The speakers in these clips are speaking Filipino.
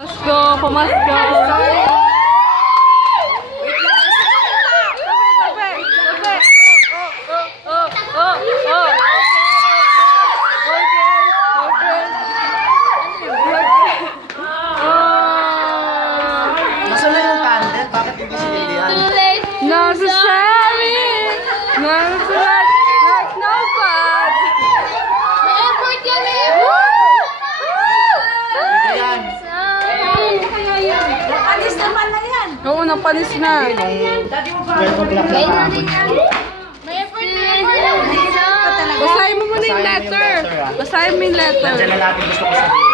Pamasko. Nasaan na yung candle? Bakit hindi sinilihan? Nasa Sally! Nasa like no bad! May-effort yan eh! Ito yan. Alis naman na yan! Oo, napalis na. 12 o'clock na kahapon. May-effort na yan! Basahin mo muna yung letter. Basahin mo yung letter. Nandiyan na natin gusto ko sabihin.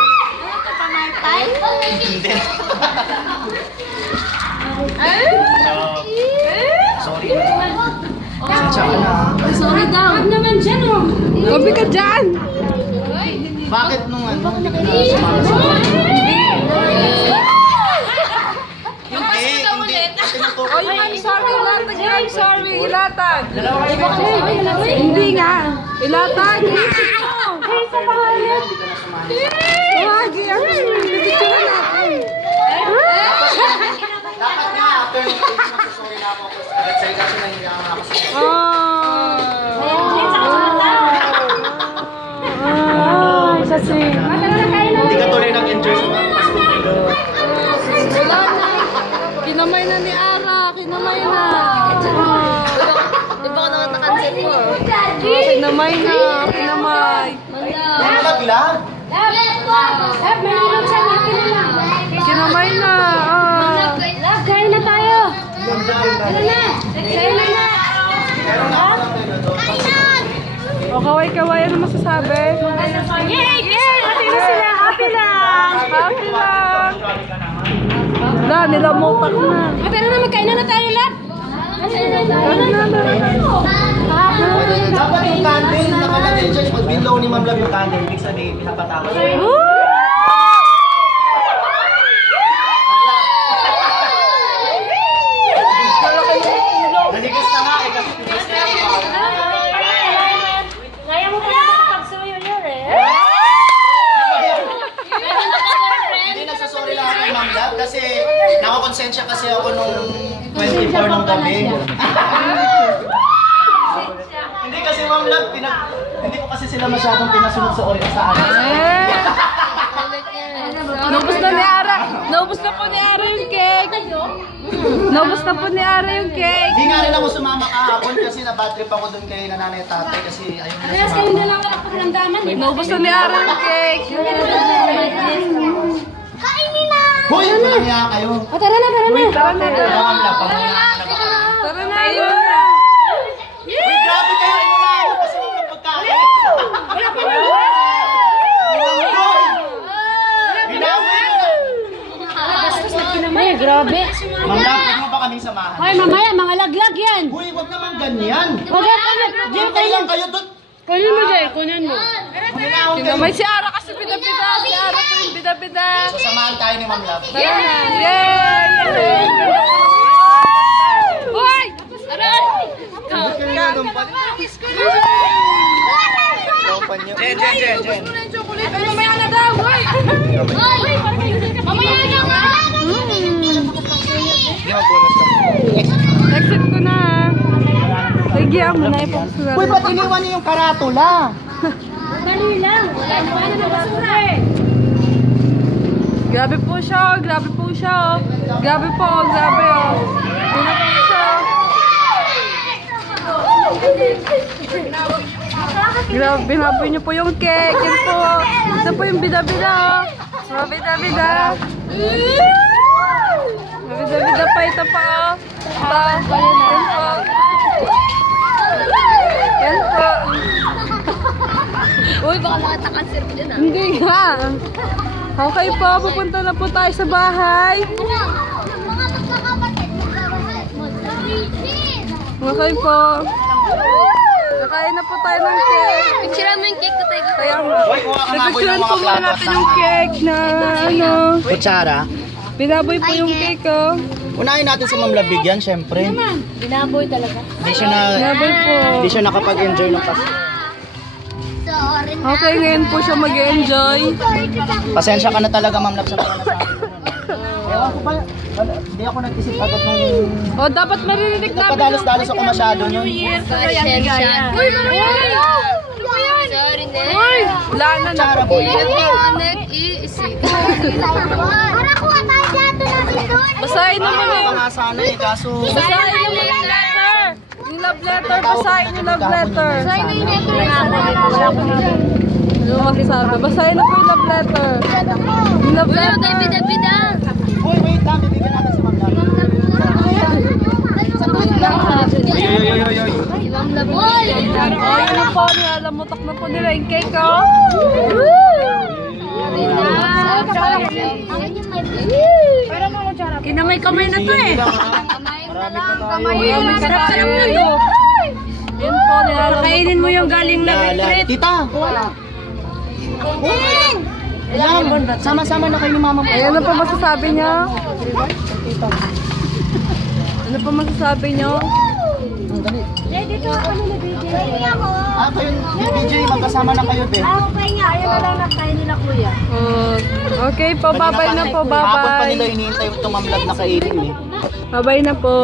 Hindi. Sorry. Sensya ka na. Sorry daw! Huwag naman dyan oh! Gabi ka dyan. Bakit nung ano? Sumama sa yung cake, hindi. Oh, yung I'm sorry, ilatag. I'm sorry, ilatag. Dalawa kayo. Hindi nga. Ilatag. Wagi, bibigyan natin. Dapat nga, after nung cake, magsasorry na ako. Kasi na hindi ako nakasunod. Kasi, Hindi ka tuloy nag-enjoy sa mga wala na. Kinamay na ni Ara. Kinamay na. Di ba ako nakatakansin mo? Kinamay na. Kinamay. Naglag. Kinamay na. Kain na tayo! Kain na! O, kaway-kaway. Ano masasabi? Yay! Yay! Happy na sila! Happy lang! Happy lang. Na, nilamutak na. Pero na, magkain na tayo lahat! Dapat yung candle, nakalagay dyan. Pag binlow ni Ma'am Love yung candle, ibig sabihin, pinapatawa siya. Naligas na nga eh, kasi pinis na yung Kaya mo pa pagsuyo yun eh! Hindi nagsasorry lang ako kay Ma'am Love kasi nakakonsensya kasi ako nung 24 ng gabi. Hindi kasi Ma'am Love, hindi ko kasi sila masyadong pinasunod sa oras sa akin. Naubos na ni Ara. Naubos na po ni Ara yung cake. Naubos na po ni Ara yung cake. Hindi nga rin ako sumama kahapon kasi na-bad trip ako dun kay nanay at tatay kasi ayun na Kaya kayo na sumama. lang wala pa karamdaman eh! Naubos na ni Ara yung cake. Kainin na! Hoy! Walang hiya kayo. O tara na, tara na! Tara na. Ito Ma'am Love, pamunaan na ba kayo? Tara na yun na. Uy, grabe kayo! Inunahan nyo kasi yung pagkain. Binawi nyo na. Bastos na kinamay, grabe! Ma'am Love, pwede mo ba kaming samahan? Hoy, mamaya, mga laglag yan! Uy, wag naman ganyan. Huwag yan, kunin! Diyan, Hintay lang kayo doon. kunin mo dyan, kunin mo! Kuminahon kayo. May si Ara kasi bida-bida. Si Ara po yung bida-bida. Sasamahan tayo ni Ma'am Love. Tara na. Yay! Hoy! Aray! Jen. Ay, mamaya na daw. Hoy! Mamaya na nga! Exit ko na. Sige, mo na ipokus Uy, ba't iniwan niyo yung karatula? Dali lang! Wala na ng basura eh! Grabe po siya, oh. Grabe po siya, oh. Grabe po, oh. Grabe, oh. Grabe po siya. Grabe, binaboy niyo po yung cake. Yan po. Ito po yung bida-bida, oh. Mga bida-bida. Mga bida-bida pa ito pa, oh. Ito. Yan po. Yan po. Uy, baka makatakansin ko dyan ah! Hindi nga. Okay po, pupunta na po tayo sa bahay. Ano? Mga magkakapatid, Okay po. Kakain na po tayo ng cake. Picturean mo yung cake ko tayo. Kaya nga. Uy, kuha ka nga po Nagpicturean yung po mga muna platos natin yung cake na ano. Kutsara. Binaboy po yung cake, oh. Unahin natin si Ma'am Love bigyan, syempre. Binaboy talaga. Binaboy po. Hindi siya nakapag-enjoy ng Pasko. Okay, ngayon po siya mag-enjoy. Pasensya ka na talaga, Ma'am Love, sa mga nasabi ko nun. Ewan ko ba, hindi ako nag-isip agad ng... O, dapat maririnig namin. Nagpadalos-dalos ako masyado nun. Uy, Sorry na. wala na na. Tsara boy. Nag-iisip. Para kuha tayo dito natin doon. Basahin mo muna. Pa nga sana eh, kaso... Basahin mo muna yung letter. Yung love letter, basahin yung love letter. Ano magsasabi? Basahin na po yung love letter. Yung love letter. Bida-bida. Uy, wait lang, bibigyan natin si Ma'am Lab. Ibang laboy. Oh, yun na po. Nilalamutok na po nila yung cake, oh. Kinamay-kamay na to eh. Uy, sarap-sarap na to. Yun po, nilalamutok. Kainin mo yung galing na retreat. Tita! Ayan, sama-sama na kayo ni Mama mo. Ayan na po masasabi niyo. Ano po masasabi niyo? Dito ako nila BJ. Ah, kayo, ni BJ, magkasama na kayo, te. Ako kaya niya, ayaw na lang tayo nila kuya. Okay po, babay na po, Hapon pa nila babay. hinihintay itong Ma'am Lab na kainin eh. Babay na po.